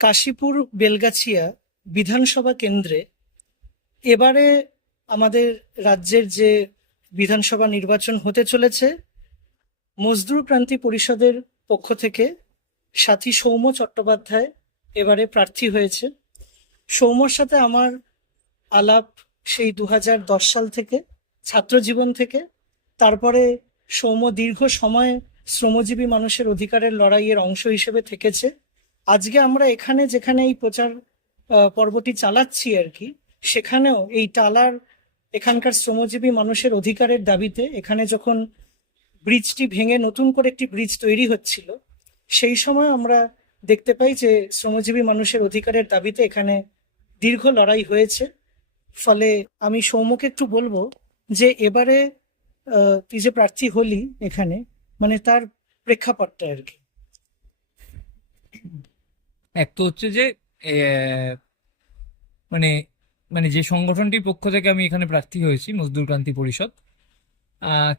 কাশীপুর বেলগাছিয়া বিধানসভা কেন্দ্রে এবারে আমাদের রাজ্যের যে বিধানসভা নির্বাচন হতে চলেছে, মজদুর ক্রান্তি পরিষদের পক্ষ থেকে সাথী সৌম্য চট্টোপাধ্যায় এবারে প্রার্থী হয়েছে। সৌম্যর সাথে আমার আলাপ সেই 2010 সাল থেকে, ছাত্র জীবন থেকে। তারপরে সৌম্য দীর্ঘ সময় শ্রমজীবী মানুষের অধিকারের লড়াইয়ের অংশ হিসেবে থেকেছে। আজকে আমরা এখানে যেখানে এই প্রচার পর্বটি চালাচ্ছি আর কি, সেখানেও এই টালার এখানকার শ্রমজীবী মানুষের অধিকারের দাবিতে এখানে যখন ব্রিজটি ভেঙে নতুন করে একটি ব্রিজ তৈরি হচ্ছিল, সেই সময় আমরা দেখতে পাই যে শ্রমজীবী মানুষের অধিকারের দাবিতে এখানে দীর্ঘ লড়াই হয়েছে। ফলে আমি সৌম্যকে একটু বলবো যে এবারে তুই যে প্রার্থী হলি এখানে, মানে তার প্রেক্ষাপটটা আর কি। এক তো হচ্ছে যে মানে মানে যে সংগঠনটির পক্ষ থেকে আমি এখানে প্রার্থী হয়েছি, মজদুর ক্রান্তি পরিষদ,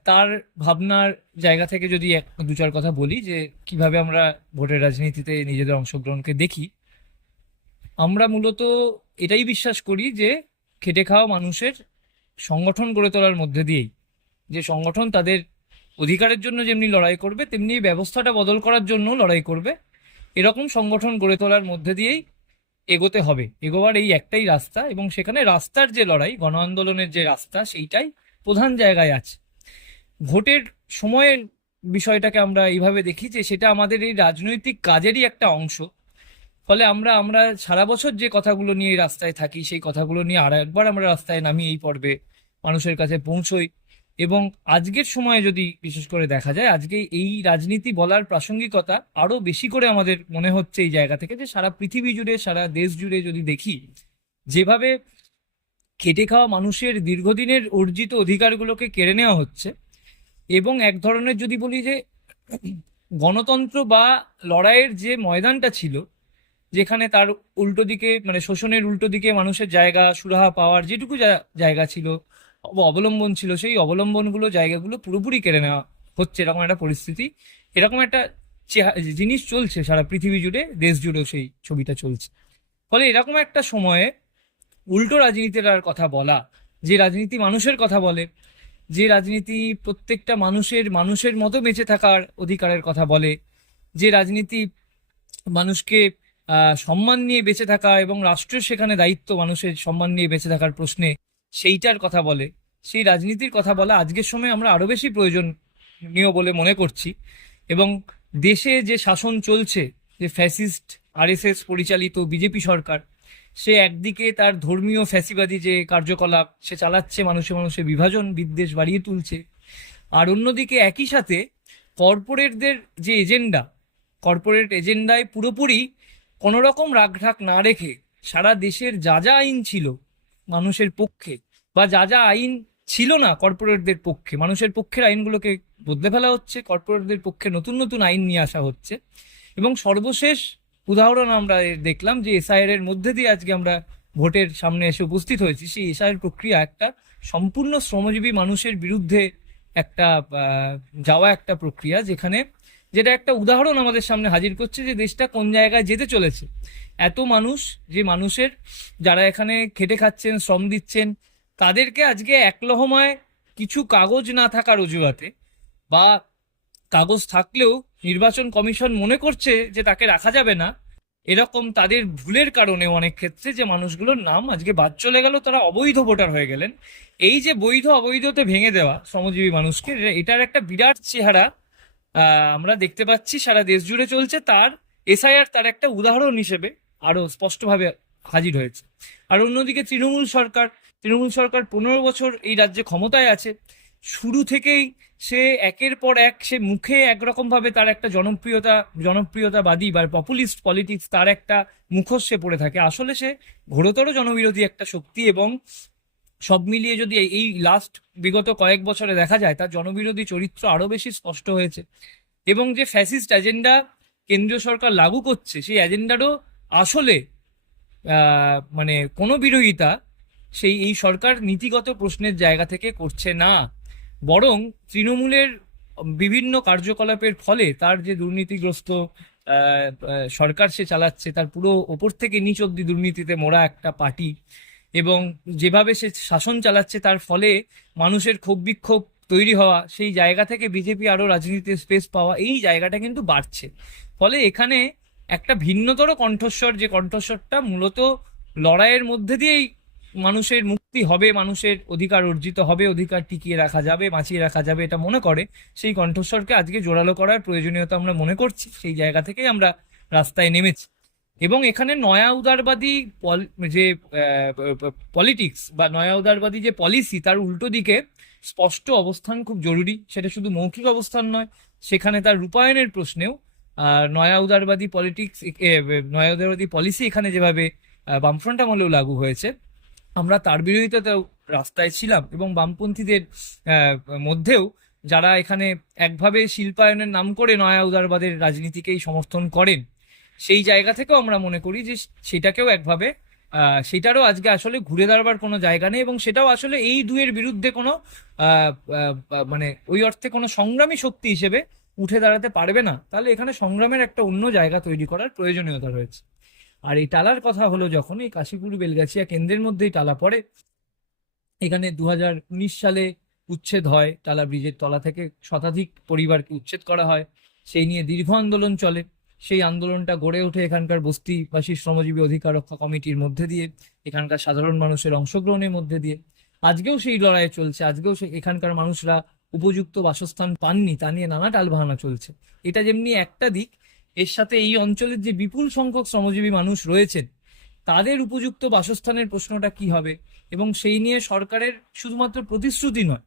তার ভাবনার জায়গা থেকে যদি এক দু চার কথা বলি যে কিভাবে আমরা ভোটের রাজনীতিতে নিজেদের অংশগ্রহণকে দেখি। আমরা মূলত এটাই বিশ্বাস করি যে খেটে খাওয়া মানুষের সংগঠন গড়ে তোলার মধ্যে দিয়েই, যে সংগঠন তাদের অধিকারের জন্য যেমনি লড়াই করবে তেমনি ব্যবস্থাটা বদল করার জন্য লড়াই করবে, এরকম সংগঠন গড়ে তোলার মধ্যে দিয়েই এগোতে হবে। এগোবার এই একটাই রাস্তা, এবং সেখানে রাস্তার যে লড়াই, গণ আন্দোলনের যে রাস্তা, সেইটাই প্রধান জায়গায় আছে। ভোটের সময়ের বিষয়টাকে আমরা এইভাবে দেখি যে সেটা আমাদের এই রাজনৈতিক কাজেরই একটা অংশ। ফলে আমরা আমরা সারা বছর যে কথাগুলো নিয়ে রাস্তায় থাকি, সেই কথাগুলো নিয়ে আর একবার আমরা রাস্তায় নামি এই পর্বে মানুষের কাছে পৌঁছই। এবং আজকের সময়ে যদি বিশেষ করে দেখা যায়, আজকে এই রাজনীতি বলার প্রাসঙ্গিকতা আরো বেশি করে আমাদের মনে হচ্ছে এই জায়গা থেকে, যে সারা পৃথিবী জুড়ে, সারা দেশ জুড়ে যদি দেখি, যেভাবে খেটে খাওয়া মানুষের দীর্ঘদিনের অর্জিত অধিকারগুলোকে কেড়ে নেওয়া হচ্ছে, এবং এক ধরনের যদি বলি যে গণতন্ত্র বা লড়াইয়ের যে ময়দানটা ছিল, যেখানে তার উল্টো দিকে, মানে শোষণের উল্টো দিকে মানুষের জায়গা সুরাহা পাওয়ার যেটুকু জায়গা ছিল, অবলম্বন ছিল, সেই অবলম্বনগুলো, জায়গাগুলো পুরোপুরি কেড়ে নেওয়া হচ্ছে, এরকম একটা পরিস্থিতি, এরকম একটা জিনিস চলছে সারা পৃথিবী জুড়ে, দেশ জুড়েও সেই ছবিটা চলছে। ফলে এরকম একটা সময়ে উল্টো রাজনীতির কথা বলা, যে রাজনীতি মানুষের কথা বলে, যে রাজনীতি প্রত্যেকটা মানুষের মানুষের মতো বেঁচে থাকার অধিকারের কথা বলে, যে রাজনীতি মানুষকে সম্মান নিয়ে বেঁচে থাকা এবং রাষ্ট্রের সেখানে দায়িত্ব মানুষের সম্মান নিয়ে বেঁচে থাকার প্রশ্নে সেইটার কথা বলে, সেই রাজনীতির কথা বলা আজকের সময় আমরা আরো বেশি প্রয়োজনীয় বলে মনে করছি। এবং দেশে যে শাসন চলছে, যে ফ্যাসিস্ট আরএসএস পরিচালিত বিজেপি সরকার, সে একদিকে তার ধর্মীয় ফ্যাসিবাদী যে কার্যকলাপ সে চালাচ্ছে, মানুষে মানুষে বিভাজন বিদ্বেষ বাড়িয়ে তুলছে, আর অন্যদিকে একই সাথে কর্পোরেটদের যে এজেন্ডা, কর্পোরেট এজেন্ডায় পুরোপুরি কোনো রকম রাগঢাক না রেখে সারা দেশের যা যা আইন ছিল মানুষের পক্ষে, বা যা যা আইন ছিল না কর্পোরেটদের পক্ষে, মানুষের পক্ষের আইনগুলোকে বদলে ফেলা হচ্ছে, কর্পোরেটদের পক্ষে নতুন নতুন আইন নিয়ে আসা হচ্ছে। এবং সর্বশেষ উদাহরণ আমরা দেখলাম যে এসআইআর এর মধ্যে দিয়ে আজকে আমরা ভোটের সামনে এসে উপস্থিত হয়েছি। সেই এসআইআর প্রক্রিয়া একটা সম্পূর্ণ শ্রমজীবী মানুষের বিরুদ্ধে একটা যাওয়া একটা প্রক্রিয়া, যেটা একটা উদাহরণ আমাদের সামনে হাজির করছে যে দেশটা কোন জায়গায় যেতে চলেছে। এত মানুষ, যে মানুষের যারা এখানে খেটে খাচ্ছেন, শ্রম দিচ্ছেন, তাদেরকে আজকে এক লহমায় কিছু কাগজ না থাকার অজুহাতে, বা কাগজ থাকলেও নির্বাচন কমিশন মনে করছে যে তাকে রাখা যাবে না, এরকম তাদের ভুলের কারণে অনেক ক্ষেত্রে যে মানুষগুলোর নাম আজকে বাদ চলে গেল, তারা অবৈধ ভোটার হয়ে গেলেন। এই যে বৈধ অবৈধতে ভেঙে দেওয়া শ্রমজীবী মানুষকে, এটার একটা বিরাট চেহারা আমরা দেখতে পাচ্ছি সারা দেশ জুড়ে চলছে। তার এসআইআর তার একটা উদাহরণ হিসেবে আরো স্পষ্টভাবে হাজির হয়েছে। আর অন্যদিকে তৃণমূল সরকার 15 বছর এই রাজ্যে ক্ষমতায় আছে। শুরু থেকেই সে একের পর এক, সে মুখে একরকম ভাবে তার একটা জনপ্রিয়তাবাদী বা পপুলিস্ট পলিটিক্স, তার একটা মুখোশ সে পড়ে থাকে, আসলে সে ঘোরতর জনবিরোধী একটা শক্তি। এবং সব মিলিয়ে যদি এই লাস্ট বিগত কয়েক বছরে দেখা যায়, তার জনবিরোধী চরিত্র আরো বেশি স্পষ্ট হয়েছে। এবং যে ফ্যাসিস্ট এজেন্ডা কেন্দ্রীয় সরকার লাগু করছে, সেই এজেন্ডারও আসলে মানে কোনো বিরোধিতা এই সরকার নীতিগত প্রশ্নের জায়গা থেকে করছে না, বরং তৃণমূলের বিভিন্ন কার্যকলাপের ফলে তার যে দুর্নীতিগ্রস্ত সরকার সে চালাচ্ছে, তার পুরো ওপর থেকে নিচ অব্দি দুর্নীতিতে মোড়া একটা পার্টি, এবং যেভাবে সে শাসন চালাচ্ছে তার ফলে মানুষের ক্ষোভ বিক্ষোভ তৈরি হওয়া, সেই জায়গা থেকে বিজেপি আরো রাজনীতিতে স্পেস পাওয়া, এই জায়গাটা কিন্তু বাড়ছে। ফলে এখানে একটা ভিন্নতর কণ্ঠস্বর, যে কণ্ঠস্বরটা মূলত লড়াইয়ের মধ্যে দিয়েই মানুষের মুক্তি হবে, মানুষের অধিকার অর্জিত হবে, অধিকার টিকিয়ে রাখা যাবে, বাঁচিয়ে রাখা যাবে, এটা মনে করে, সেই কণ্ঠস্বরকে আজকে জোরালো করার প্রয়োজনীয়তা আমরা মনে করছি। সেই জায়গা থেকেই আমরা রাস্তায় নেমেছি। এবং এখানে নয়া উদারবাদী যে পলিটিক্স বা নয়া উদারবাদী যে পলিসি, তার উল্টো দিকে স্পষ্ট অবস্থান খুব জরুরি। সেটা শুধু মৌখিক অবস্থান নয়, সেখানে তার রূপায়ণের প্রশ্নেও নয়া উদারবাদী পলিটিক্স, নয়া উদারবাদী পলিসি এখানে যেভাবে বামফ্রন্ট আমলেও লাগু হয়েছে, আমরা তার বিরোধিতাতেও রাস্তায় ছিলাম। এবং বামপন্থীদের মধ্যেও যারা এখানে একভাবে শিল্পায়নের নাম করে নয়া উদারবাদের রাজনীতিকেই সমর্থন করেন, সেই জায়গা থেকেও আমরা মনে করি যে সেটাকেও একভাবে সেটারও আজকে আসলে ঘুরে দাঁড়াবার কোনো জায়গা নেই, এবং সেটাও আসলে এই দুয়ের বিরুদ্ধে কোনো মানে ওই অর্থে কোনো সংগ্রামী শক্তি হিসেবে উঠে দাঁড়াতে পারবে না। তাহলে এখানে সংগ্রামের একটা অন্য জায়গা তৈরি করার প্রয়োজনীয়তা রয়েছে। আর এই টালার কথা হলো যখন, এই কাশীপুর বেলগাছিয়া কেন্দ্রের মধ্যেই টালা পড়ে। এখানে 2019 সালে উচ্ছেদ হয়, টালা ব্রিজের তলা থেকে শতাধিক পরিবারকে উচ্ছেদ করা হয়। সেই নিয়ে দীর্ঘ আন্দোলন চলে। সেই আন্দোলনটা গড়ে ওঠে এখানকার বস্তিবাসী শ্রমজীবী অধিকার রক্ষা কমিটির মধ্যে দিয়ে, এখানকার সাধারণ মানুষের অংশগ্রহণের মধ্যে দিয়ে। আজকেও সেই লড়াই চলছে, আজকেও এখানকার মানুষরা উপযুক্ত বাসস্থান পাননি, তা নিয়ে নানা টালবাহানা চলছে। এটা যেমনি একটা দিক, এর সাথে এই অঞ্চলের যে বিপুল সংখ্যক শ্রমজীবী মানুষ রয়েছেন, তাদের উপযুক্ত বাসস্থানের প্রশ্নটা কি হবে, এবং সেই নিয়ে সরকারের শুধুমাত্র প্রতিশ্রুতি নয়,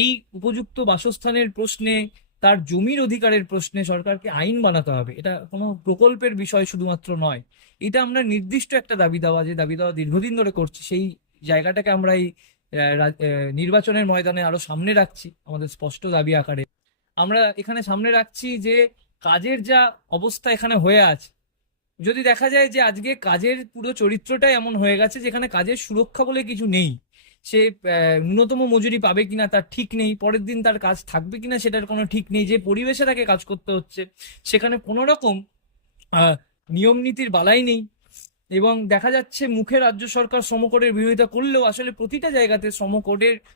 এই উপযুক্ত বাসস্থানের প্রশ্নে, তার জমির অধিকারের প্রশ্নে সরকারকে আইন বানাতে হবে। এটা কোনো প্রকল্পের বিষয় শুধুমাত্র নয়, এটা আমরা নির্দিষ্ট একটা দাবি দেওয়া, যে দাবি দেওয়া দীর্ঘদিন ধরে করছি, সেই জায়গাটাকে আমরা এই নির্বাচনের ময়দানে আরো সামনে রাখছি আমাদের স্পষ্ট দাবি আকারে। আমরা এখানে সামনে রাখছি যে কাজের যা অবস্থা এখানে হয়ে আছে, যদি দেখা যায় যে আজকে কাজের পুরো চরিত্রটাই এমন হয়ে গেছে যেখানে কাজের সুরক্ষা বলে কিছু নেই, সে ন্যূনতম মজুরি পাবে কিনা তার ঠিক নেই, পরের দিন তার কাজ থাকবে কিনা সেটার কোনো ঠিক নেই, যে পরিবেশে তাকে কাজ করতে হচ্ছে সেখানে কোনো রকম নিয়ম নীতির বালাই নেই। এবং দেখা যাচ্ছে মুখে রাজ্য সরকার শ্রমকোডের বিরোধিতা করলেও আসলে প্রতিটা জায়গাতে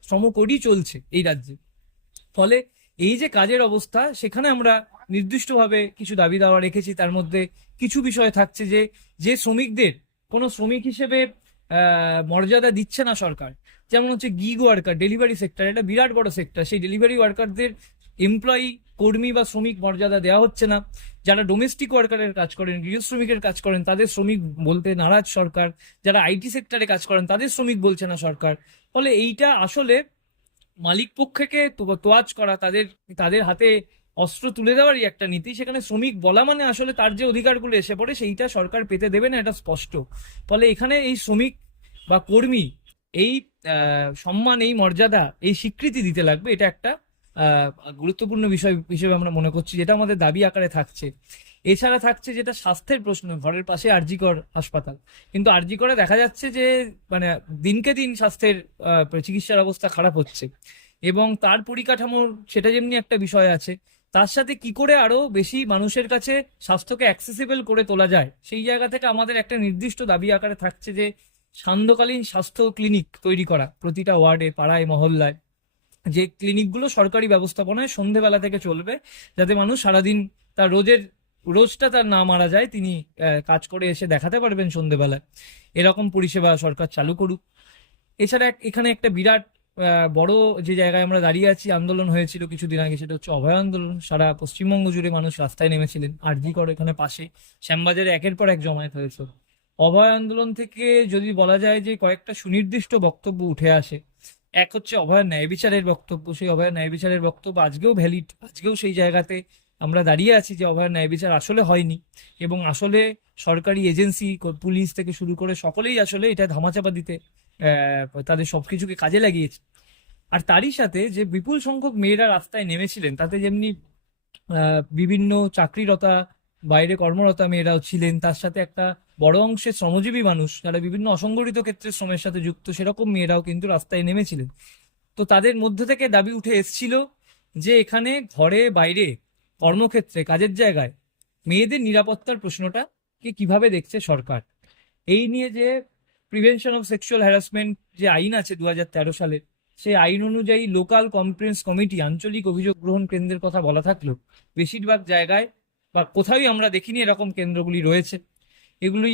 শ্রমকোডই চলছে এই রাজ্যে। ফলে এই যে কাজের অবস্থা, সেখানে আমরা নির্দিষ্টভাবে কিছু দাবি দাওয়া রেখেছি। তার মধ্যে কিছু বিষয় থাকছে যে যে শ্রমিকদের কোনো শ্রমিক হিসেবে মর্যাদা দিচ্ছে না সরকার, যেমন হচ্ছে গিগ ওয়ার্কার, ডেলিভারি সেক্টর, এটা বিরাট বড় সেক্টর, সেই ডেলিভারি ওয়ার্কারদের এমপ্লয়ি, কর্মী বা শ্রমিক মর্যাদা দেওয়া হচ্ছে না। যারা ডোমেস্টিক ওয়ার্কারের কাজ করেন, গৃহ শ্রমিকের কাজ করেন, তাদের শ্রমিক বলতে নারাজ সরকার। যারা আইটি সেক্টরে কাজ করেন, তাদের শ্রমিক বলছে না সরকার। ফলে এইটা আসলে মালিক পক্ষকে তোয়াজ করা, তাদের তাদের হাতে অস্ত্র তুলে দেওয়ারই একটা নীতি। সেখানে শ্রমিক বলা মানে আসলে তার যে অধিকারগুলো এসে পড়ে সেইটা সরকার পেতে দেবে না, এটা স্পষ্ট। ফলে এখানে এই শ্রমিক বা কর্মী এই সম্মান, এই মর্যাদা, এই স্বীকৃতি দিতে লাগবে। এটা একটা গুরুত্বপূর্ণ বিষয় হিসেবে আমরা মনে করছি, যেটা আমাদের দাবি আকারে থাকছে। এছাড়া থাকছে যেটা স্বাস্থ্যের প্রশ্ন, ঘরের পাশে আরজিকর হাসপাতাল, কিন্তু আরজিকরে দেখা যাচ্ছে যে মানে দিনকে দিন স্বাস্থ্যের চিকিৎসার অবস্থা খারাপ হচ্ছে, এবং তার পরিকাঠামোর সেটা যেমনি একটা বিষয় আছে, তার সাথে কি করে আরো বেশি মানুষের কাছে স্বাস্থ্যকে অ্যাক্সেসিবল করে তোলা যায়, সেই জায়গা থেকে আমাদের একটা নির্দিষ্ট দাবি আকারে থাকছে যে সান্ধ্যকালীন স্বাস্থ্য ক্লিনিক তৈরি করা প্রতিটা ওয়ার্ডে, পাড়ায়, মহল্লায়, যে ক্লিনিকগুলো সরকারি ব্যবস্থাপনায় সন্ধেবেলা থেকে চলবে, যাতে মানুষ সারাদিন তার রোজটা তার না মারা যায়, তিনি কাজ করে এসে দেখাতে পারবেন সন্ধেবেলায়। এরকম পরিষেবা সরকার চালু করুক। এছাড়া এখানে একটা বিরাট বড় যে জায়গায় আমরা দাঁড়িয়ে আছি, আন্দোলন হয়েছিল কিছুদিন আগে, সেটা হচ্ছে অভয় আন্দোলন। সারা পশ্চিমবঙ্গ জুড়ে মানুষ রাস্তায় নেমেছিলেন। আরজি কর এখানে পাশে, শ্যামবাজারে একের পর এক জমায়েত হয়েছে। অভয় আন্দোলন থেকে যদি বলা যায় যে কয়েকটা সুনির্দিষ্ট বক্তব্য উঠে আসে, এক হচ্ছে অভয়ের ন্যায় বিচারের বক্তব্য। সেই অভয়ের ন্যায় বিচারের বক্তব্য আজকেও ভ্যালিড, আজকেও সেই জায়গাতে আমরা দাঁড়িয়ে আছি যে অভয়ের ন্যায় বিচার আসলে হয়নি, এবং আসলে সরকারি এজেন্সি, পুলিশ থেকে শুরু করে সকলেই আসলে এটা ধামাচাপা দিতে তাদের সবকিছুকে কাজে লাগিয়েছে। আর তারই সাথে যে বিপুল সংখ্যক মেয়েরা রাস্তায় নেমেছিলেন, তাতে যেমনি বিভিন্ন চাকরিরতা, বাইরে কর্মরতা মেয়েরাও ছিলেন, তার সাথে একটা বড় অংশের শ্রমজীবী মানুষ যারা বিভিন্ন অসংগঠিত ক্ষেত্রে শ্রমের সাথে যুক্ত, সেরকম মেয়েরাও কিন্তু রাস্তায় নেমেছিলেন। তো তাদের মধ্যে থেকে দাবি উঠে এসেছিল যে এখানে ঘরে বাইরে, কর্মক্ষেত্রে, কাজের জায়গায় মেয়েদের নিরাপত্তার প্রশ্নটাকে কিভাবে দেখছে সরকার। এই নিয়ে যে প্রিভেনশন অফ সেক্সুয়াল হ্যারাসমেন্ট যে আইন আছে 2013 সালের, সেই আইন অনুযায়ী লোকাল কনফারেন্স কমিটি, আঞ্চলিক অভিযোগ গ্রহণ কেন্দ্রের কথা বলা থাকলেও বেশিরভাগ জায়গায় বা কোথাওই আমরা দেখিনি এরকম কেন্দ্রগুলি রয়েছে। এগুলি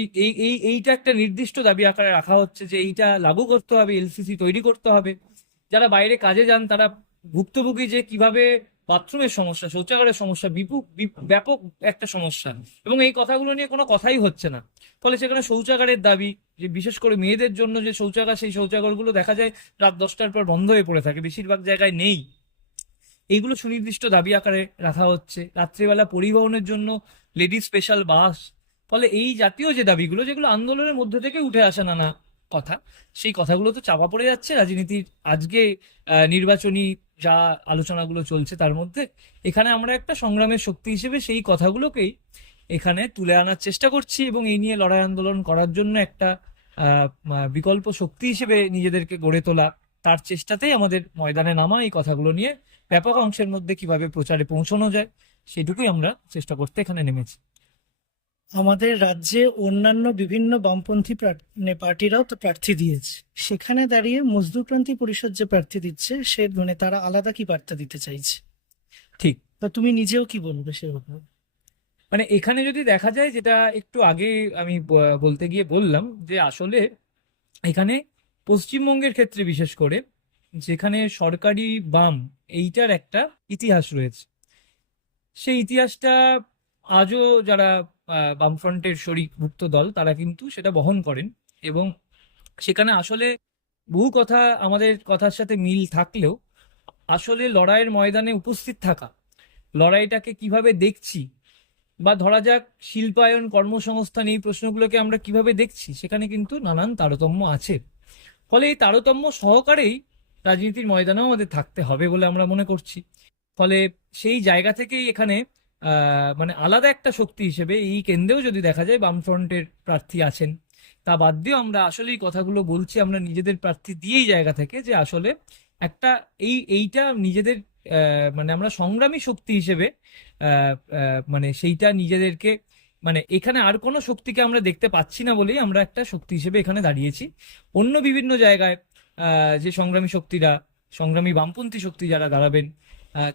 এইটা একটা নির্দিষ্ট দাবি আকারে রাখা হচ্ছে যে এইটা লাগু করতে হবে, এলসিসি তৈরি করতে হবে। যারা বাইরে কাজে যান তারা ভুক্তভোগী, যে কিভাবে বাথরুমের সমস্যা, শৌচাগারের সমস্যা ব্যাপক একটা সমস্যা, এবং এই কথাগুলো নিয়ে কোনো কথাই হচ্ছে না। ফলে সেখানে শৌচাগারের দাবি, যে বিশেষ করে মেয়েদের জন্য যে শৌচাগার, সেই শৌচাগারগুলো দেখা যায় রাত 10টার পর বন্ধ হয়ে পড়ে থাকে, বেশিরভাগ জায়গায় নেই। এইগুলো সুনির্দিষ্ট দাবি আকারে রাখা হচ্ছে। রাত্রিবেলা পরিবহনের জন্য লেডি স্পেশাল বাস। ফলে এই জাতীয় যে দাবিগুলো, যেগুলো আন্দোলনের মধ্যে থেকে উঠে আসে নানা কথা, সেই কথাগুলো তো চাপা পড়ে যাচ্ছে রাজনীতির আজকে নির্বাচনী যা আলোচনাগুলো চলছে তার মধ্যে। এখানে আমরা একটা সংগ্রামের শক্তি হিসেবে সেই কথাগুলোকেই এখানে তুলে আনার চেষ্টা করছি, এবং এই নিয়ে লড়াই আন্দোলন করার জন্য একটা বিকল্প শক্তি হিসেবে নিজেদেরকে গড়ে তোলা, তার চেষ্টাতেই আমাদের ময়দানে নামা। এই কথাগুলো নিয়ে ব্যাপক অংশের মধ্যে কিভাবে প্রচারে পৌঁছানো যায় সেটুকুই আমরা চেষ্টা করতে এখানে নেমেছি। আমাদের রাজ্যে অন্যান্য বিভিন্ন বামপন্থী পার্টিরাও তো প্রার্থী দিয়েছে, সেখানে দাঁড়িয়ে মজদুর ক্রান্তি পরিষদ যে প্রার্থী দিচ্ছে সে তারা আলাদা কি বার্তা দিতে চাইছে? ঠিক, তা তুমি নিজেও কি বলবে সে ব্যাপারে? মানে এখানে যদি দেখা যায়, যেটা একটু আগে আমি বলতে গিয়ে বললাম, যে আসলে এখানে পশ্চিমবঙ্গের ক্ষেত্রে বিশেষ করে, যেখানে সরকারি বাম, এইটার একটা ইতিহাস রয়েছে। সেই ইতিহাসটা আজও যারা বামফ্রন্টের শরিকভুক্ত দল তারা কিন্তু সেটা বহন করেন, এবং সেখানে আসলে বহু কথা আমাদের কথার সাথে মিল থাকলেও আসলে লড়াইয়ের ময়দানে উপস্থিত থাকা, লড়াইটাকে কিভাবে দেখছি, বা ধরা যাক শিল্পায়ন, কর্মসংস্থান, এই প্রশ্নগুলোকে আমরা কিভাবে দেখছি, সেখানে কিন্তু নানান তারতম্য আছে। ফলে এই তারতম্য সহকারেই রাজনীতির ময়দানেও আমাদের থাকতে হবে বলে আমরা মনে করছি। ফলে সেই জায়গা থেকেই এখানে মানে আলাদা একটা শক্তি হিসেবে এই কেন্দ্রেও যদি দেখা যায় বামফ্রন্টের প্রার্থী আছেন, তা বাদ দিয়েও আমরা আসলেই কথাগুলো বলছি আমরা নিজেদের প্রার্থী দিয়েই জায়গা থেকে, যে আসলে একটা এইটা নিজেদের মানে আমরা সংগ্রামী শক্তি হিসেবে মানে সেইটা নিজেদেরকে, মানে এখানে আর কোনো শক্তিকে আমরা দেখতে পাচ্ছি না বলেই আমরা একটা শক্তি হিসেবে এখানে দাঁড়িয়েছি। অন্য বিভিন্ন জায়গায় যে সংগ্রামী শক্তিরা, সংগ্রামী বামপন্থী শক্তি যারা দাঁড়াবেন,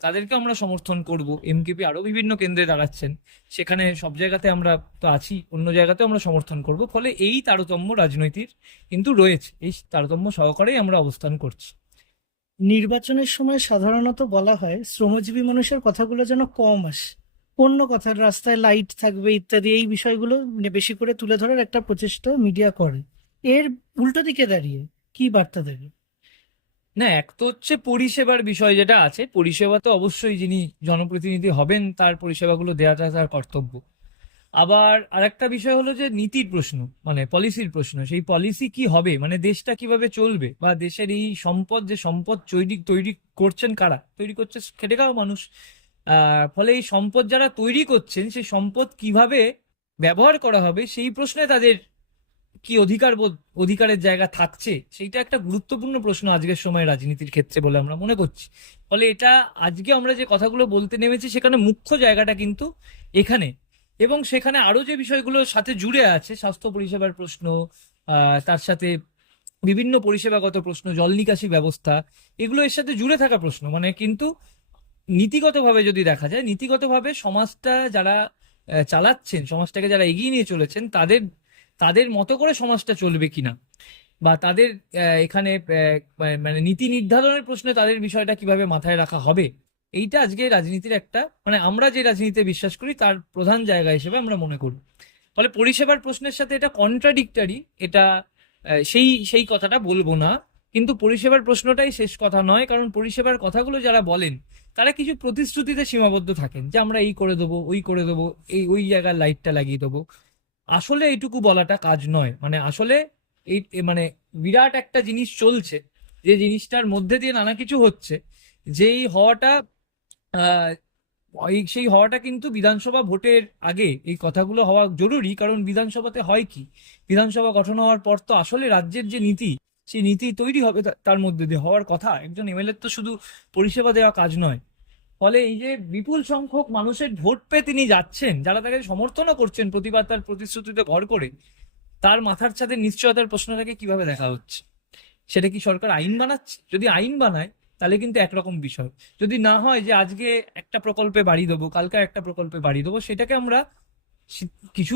তাদেরকে আমরা সমর্থন করব। এমকেপি আরো বিভিন্ন কেন্দ্রে দাঁড়াচ্ছেন, সেখানে সব জায়গাতে আমরা তো আছি, অন্য জায়গাতেও আমরা সমর্থন করব। ফলে এই তারতম্য রাজনৈতিক কিন্তু রয়েছে, এই তারতম্য সহকারেই আমরা অবস্থান করছি। নির্বাচনের সময় সাধারণত বলা হয় শ্রমজীবী মানুষের কথাগুলো যেন কম আসে, অন্য কথার, রাস্তায় লাইট থাকবে ইত্যাদি, এই বিষয়গুলো বেশি করে তুলে ধরার একটা প্রচেষ্টা মিডিয়া করে। এর উল্টো দিকে দাঁড়িয়ে কি বার্তা দেবে? না, এক তো হচ্ছে পরিষেবার বিষয় যেটা আছে, পরিষেবা তো অবশ্যই যিনি জনপ্রতিনিধি হবেন তার পরিষেবাগুলো দেওয়াটা তার কর্তব্য। আবার আরেকটা বিষয় হলো যে নীতির প্রশ্ন, মানে পলিসির প্রশ্ন। সেই পলিসি কি হবে, মানে দেশটা কিভাবে চলবে, বা দেশের এই সম্পদ, যে সম্পদ তৈরি করছেন কারা, তৈরি করছে খেটে খাওয়া মানুষ। ফলে এই সম্পদ যারা তৈরি করছেন, সেই সম্পদ কিভাবে ব্যবহার করা হবে, সেই প্রশ্নে তাদের কি অধিকারের জায়গা থাকছে, সেইটা একটা গুরুত্বপূর্ণ প্রশ্ন আজকের সময় রাজনীতির ক্ষেত্রে বলে আমরা মনে করছি। ফলে এটা আজকে আমরা যে কথাগুলো বলতে নেমেছি, সেখানে মুখ্য জায়গাটা কিন্তু এখানে। এবং সেখানে আরো যে বিষয়গুলোর সাথে জুড়ে আছে, স্বাস্থ্য পরিষেবার প্রশ্ন, তার সাথে বিভিন্ন পরিষেবাগত প্রশ্ন, জল নিকাশি ব্যবস্থা, এগুলো এর সাথে জুড়ে থাকা প্রশ্ন। মানে কিন্তু নীতিগতভাবে যদি দেখা যায়, নীতিগতভাবে সমাজটা যারা চালাচ্ছেন, সমাজটাকে যারা এগিয়ে নিয়ে চলেছেন, তাদের তাদের মতো করে সমাজটা চলবে কিনা, বা তাদের এখানে মানে নীতি নির্ধারণের প্রশ্নে তাদের বিষয়টা কিভাবে মাথায় রাখা হবে, এইটা আজকে রাজনীতির একটা, মানে আমরা যে রাজনীতিতে বিশ্বাস করি তার প্রধান জায়গা হিসেবে আমরা মনে করি। ফলে পরিষেবার প্রশ্নের সাথে এটা কন্ট্রাডিক্টরি, এটা সেই সেই কথাটা বলবো না। কিন্তু পরিষেবার প্রশ্নটাই শেষ কথা নয়, কারণ পরিষেবার কথাগুলো যারা বলেন তারা কিছু প্রতিশ্রুতিতে সীমাবদ্ধ থাকেন, যে আমরা এই করে দেবো, ওই করে দেবো, ওই জায়গার লাইটটা লাগিয়ে দেবো। আসলে এইটুকু বলাটা কাজ নয়। মানে আসলে মানে বিরাট একটা জিনিস চলছে, যে জিনিসটার মধ্যে দিয়ে নানা কিছু হচ্ছে, যেই হওয়াটা আহ সেই হওয়াটা কিন্তু বিধানসভা ভোটের আগে এই কথাগুলো হওয়া জরুরি। কারণ বিধানসভাতে হয় কি, বিধানসভা গঠন হওয়ার পর তো আসলে রাজ্যের যে নীতি, সেই নীতি তৈরি হবে, তার মধ্যে দিয়ে হওয়ার কথা। একজন এমএলএ তো শুধু পরিষেবা দেওয়া কাজ নয়, ফলে এই যে বিপুল সংখ্যক মানুষের ভোট পেয়ে তিনি যাচ্ছেন, যারা তাকে সমর্থনও করছেন প্রতিবাদ তার প্রতিশ্রুতিতে ভর করে, তার মাথার ছাদে নিশ্চয়তার প্রশ্নটাকে কিভাবে দেখা হচ্ছে? সেটা কি সরকার আইন বানাচ্ছে? যদি আইন বানায় তাহলে কিন্তু একরকম বিষয়, যদি না হয় যে আজকে একটা প্রকল্পে বাড়ি দেবো, কালকে একটা প্রকল্পে বাড়ি দেবো, সেটাকে আমরা কিছু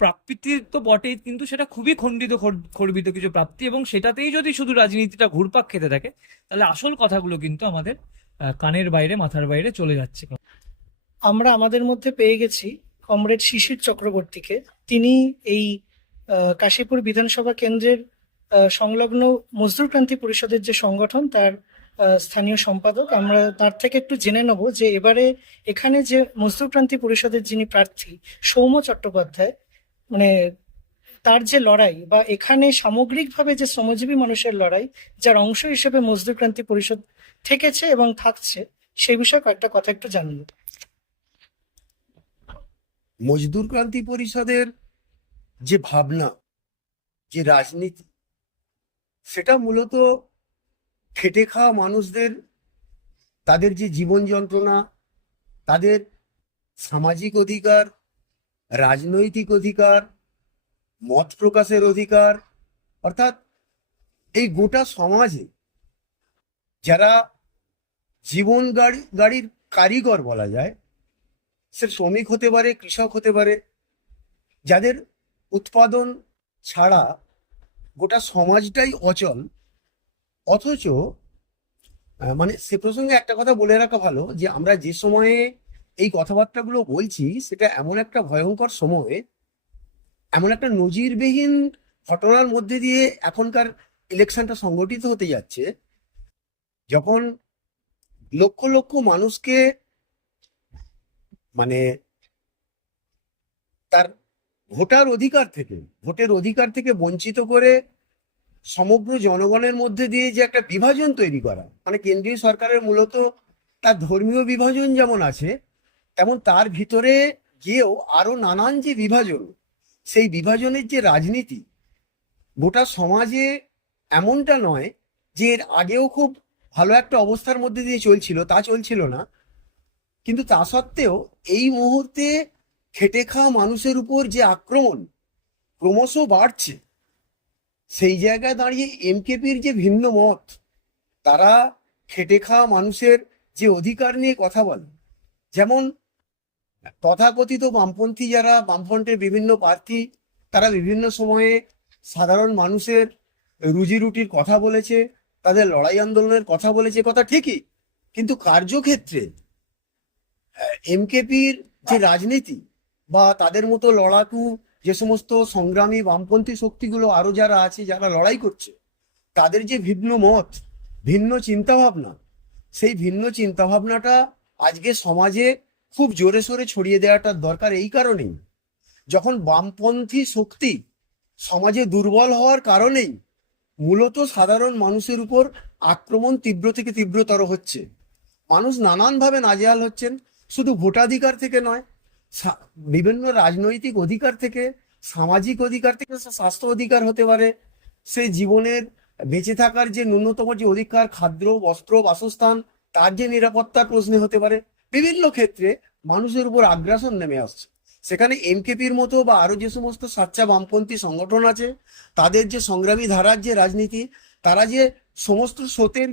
প্রাপ্তি তো বটেই, কিন্তু সেটা খুবই খণ্ডিত খর্বিত কিছু প্রাপ্তি, এবং সেটাতেই যদি শুধু রাজনীতিটা ঘুরপাক খেতে থাকে, তাহলে আসল কথাগুলো কিন্তু আমাদের কানের বাইরে, মাথার বাইরে চলে যাচ্ছে। আমরা আমাদের মধ্যে পেয়ে গেছি কমরেড শিশির চক্রবর্তীকে। তিনি এই কাশীপুর বিধানসভা কেন্দ্রের সংলগ্ন মজদুর ক্রান্তি পরিষদের যে সংগঠন, তার স্থানীয় সম্পাদক। আমরা তার থেকে একটু জেনে নেব যে এবারে এখানে যে মজদুর ক্রান্তি পরিষদের যিনি প্রার্থী সৌম্য চট্টোপাধ্যায়, মানে তার যে লড়াই বা এখানে সামগ্রিকভাবে যে শ্রমজীবী মানুষের লড়াই, যার অংশ হিসেবে মজদুর ক্রান্তি পরিষদ থেকেছে এবং থাকছে, সেই বিষয়ে কয়েকটা কথা একটু জানবো। মজদুর ক্রান্তি পরিষদের যে ভাবনা, যে রাজনীতি, সেটা মূলত খেটে খাওয়া মানুষদের, তাদের যে জীবন যন্ত্রণা, তাদের সামাজিক অধিকার, রাজনৈতিক অধিকার, মত প্রকাশের অধিকার, অর্থাৎ এই গোটা সমাজে যারা জীবন গাড়ির কারিগর বলা যায়, সে শ্রমিক হতে পারে, কৃষক হতে পারে, যাদের উৎপাদন ছাড়া গোটা সমাজটাই অচল। অথচ মানে সে প্রসঙ্গে একটা কথা বলে রাখা ভালো, যে আমরা যে সময়ে এই কথাবার্তাগুলো বলছি, সেটা এমন একটা ভয়ঙ্কর সময়ে, এমন একটা নজিরবিহীন ঘটনার মধ্যে দিয়ে এখনকার ইলেকশনটা সংগঠিত হতে যাচ্ছে, যখন লক্ষ লক্ষ মানুষকে মানে তার ভোটের অধিকার থেকে বঞ্চিত করে সমগ্র জনগণের মধ্যে দিয়ে যে একটা বিভাজন তৈরি করা, মানে কেন্দ্রীয় সরকারের মূলত তার ধর্মীয় বিভাজন যেমন আছে, তেমন তার ভিতরে গিয়েও আরো নানান যে বিভাজন, সেই বিভাজনের যে রাজনীতি গোটা সমাজে, এমনটা নয় যে এর আগেও খুব ভালো একটা অবস্থার মধ্যে দিয়ে চলছিল, তা চলছিল না, কিন্তু তা সত্ত্বেও এই মুহূর্তে খেটে খাওয়া মানুষের উপর যে আক্রমণ ক্রমশ বাড়ছে, সেই জায়গায় দাঁড়িয়ে এমকেপির যে ভিন্ন মত, তারা খেটে খাওয়া মানুষের যে অধিকার নিয়ে কথা বলে, যেমন তথাকথিত বামপন্থী যারা, বামফ্রন্টের বিভিন্ন প্রার্থী, তারা বিভিন্ন সময়ে সাধারণ মানুষের রুজি রুটির কথা বলেছে, তাদের লড়াই আন্দোলনের কথা বলেছে, কথা ঠিকই, কিন্তু কার্যক্ষেত্রে এমকেপির যে রাজনীতি বা তাদের মতো লড়াকু যে সমস্ত সংগ্রামী বামপন্থী শক্তিগুলো আরো যারা আছে, যারা লড়াই করছে, তাদের যে ভিন্ন মত, ভিন্ন চিন্তাভাবনা, সেই ভিন্ন চিন্তাভাবনাটা আজকে সমাজে খুব জোরে সোরে ছড়িয়ে দেওয়াটার দরকার। এই কারণেই, যখন বামপন্থী শক্তি সমাজে দুর্বল হওয়ার কারণেই মূলত সাধারণ মানুষের উপর আক্রমণ তীব্র থেকে তীব্রতর হচ্ছে, মানুষ নানানভাবে নাজেহাল হচ্ছেন, শুধু ভোটাধিকার থেকে নয়, বিভিন্ন রাজনৈতিক অধিকার থেকে, সামাজিক অধিকার থেকে, স্বাস্থ্য অধিকার হতে পারে, সেই জীবনের বেঁচে থাকার যে ন্যূনতম যে অধিকার, খাদ্য, বস্ত্র, বাসস্থান, তার যে নিরাপত্তার প্রশ্নে হতে পারে, বিভিন্ন ক্ষেত্রে মানুষের উপর আগ্রাসন নেমে আসছে। সেখানে এমকেপির মতো বা আরো যে সমস্ত সাচ্চা বামপন্থী সংগঠন আছে, তাদের যে সংগ্রামী ধারার যে রাজনীতি, তারা যে সমস্ত স্রোতের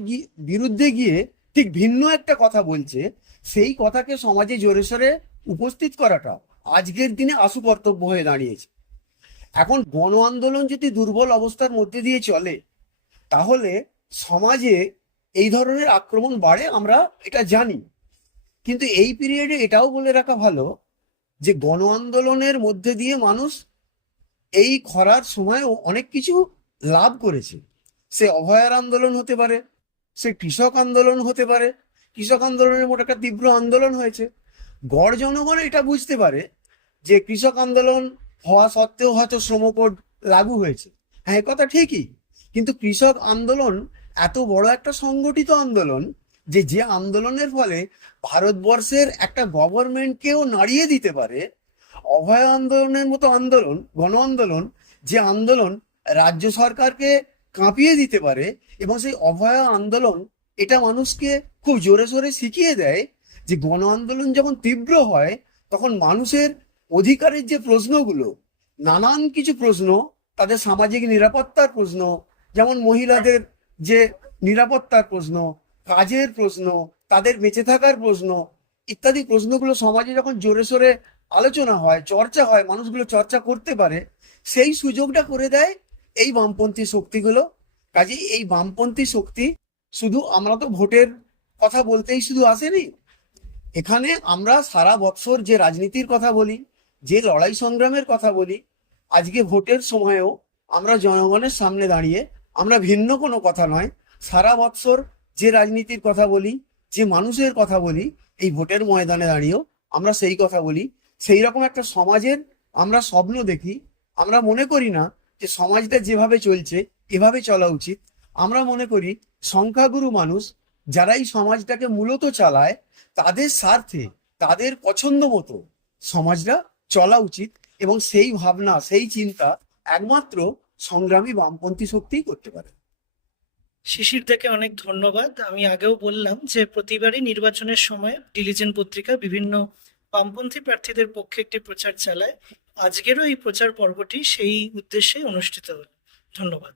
বিরুদ্ধে গিয়ে ঠিক ভিন্ন একটা কথা বলছে, সেই কথাকে সমাজে জোরে সোরে উপস্থিত করাটা আজকের দিনে আশু কর্তব্য হয়ে দাঁড়িয়েছে। এখন গণ আন্দোলন যদি দুর্বল অবস্থার মধ্যে দিয়ে চলে, তাহলে সমাজে এই ধরনের আক্রমণ বাড়ে, আমরা এটা জানি। কিন্তু এই পিরিয়ডে এটাও বলে রাখা ভালো যে গণ আন্দোলনের মধ্যে দিয়ে মানুষ এই খরার সময় অনেক কিছু লাভ করেছে। সে অভয়ার আন্দোলন হতে পারে, সে কৃষক আন্দোলন হতে পারে। কৃষক আন্দোলনের মতো একটা তীব্র আন্দোলন হয়েছে, গড় জনগণ এটা বুঝতে পারে যে কৃষক আন্দোলন হওয়া সত্ত্বেও হয়তো শ্রম কোড লাগু হয়েছে, হ্যাঁ এ কথা ঠিকই, কিন্তু কৃষক আন্দোলন এত বড় একটা সংগঠিত আন্দোলন যে আন্দোলনের ফলে ভারতবর্ষের একটা গভর্নমেন্টকেও নাড়িয়ে দিতে পারে। অভয় আন্দোলনের মতো আন্দোলন, গণ আন্দোলন, যে আন্দোলন রাজ্য সরকারকে কাঁপিয়ে দিতে পারে, এবং সেই অভয় আন্দোলন এটা মানুষকে খুব জোরে সোরে শিখিয়ে দেয় যে গণ আন্দোলন যখন তীব্র হয় তখন মানুষের অধিকারের যে প্রশ্নগুলো, নানান কিছু প্রশ্ন, তাদের সামাজিক নিরাপত্তার প্রশ্ন, যেমন মহিলাদের যে নিরাপত্তার প্রশ্ন, কাজের প্রশ্ন, তাদের বেঁচে থাকার প্রশ্ন ইত্যাদি প্রশ্নগুলো সমাজে যখন জোরে সোরে আলোচনা হয়, চর্চা হয়, মানুষগুলো চর্চা করতে পারে, সেই সুযোগটা করে দেয় এই বামপন্থী শক্তিগুলো। কাজেই এই বামপন্থী শক্তি শুধু, আমরা তো ভোটের কথা বলতেই শুধু আসেনি, এখানে আমরা সারা বৎসর যে রাজনীতির কথা বলি, যে লড়াই সংগ্রামের কথা বলি, আজকে ভোটের সময়েও আমরা জনগণের সামনে দাঁড়িয়ে আমরা ভিন্ন কোনো কথা নয়, সারা বৎসর যে রাজনীতির কথা বলি, যে মানুষের কথা বলি, এই ভোটের ময়দানে দাঁড়িয়েও আমরা সেই কথা বলি। সেই রকম একটা সমাজের আমরা স্বপ্ন দেখি। আমরা মনে করি না যে সমাজটা যেভাবে চলছে এভাবে চলা উচিত। আমরা মনে করি সংখ্যাগুরু মানুষ যারা এই সমাজটাকে মূলত চালায়, তাদের স্বার্থে, তাদের পছন্দ মতো সমাজটা চলা উচিত, এবং সেই ভাবনা, সেই চিন্তা একমাত্র সংগ্রামী বামপন্থী শক্তিই করতে পারে। শিশির থেকে অনেক ধন্যবাদ। আমি আগেও বললাম যে প্রতিবারই নির্বাচনের সময় ডিলিজেন্ট পত্রিকা বিভিন্ন বামপন্থী প্রার্থীদের পক্ষে একটি প্রচার চালায়। আজকেরও এই প্রচার পর্বটি সেই উদ্দেশ্যে অনুষ্ঠিত হলো। ধন্যবাদ।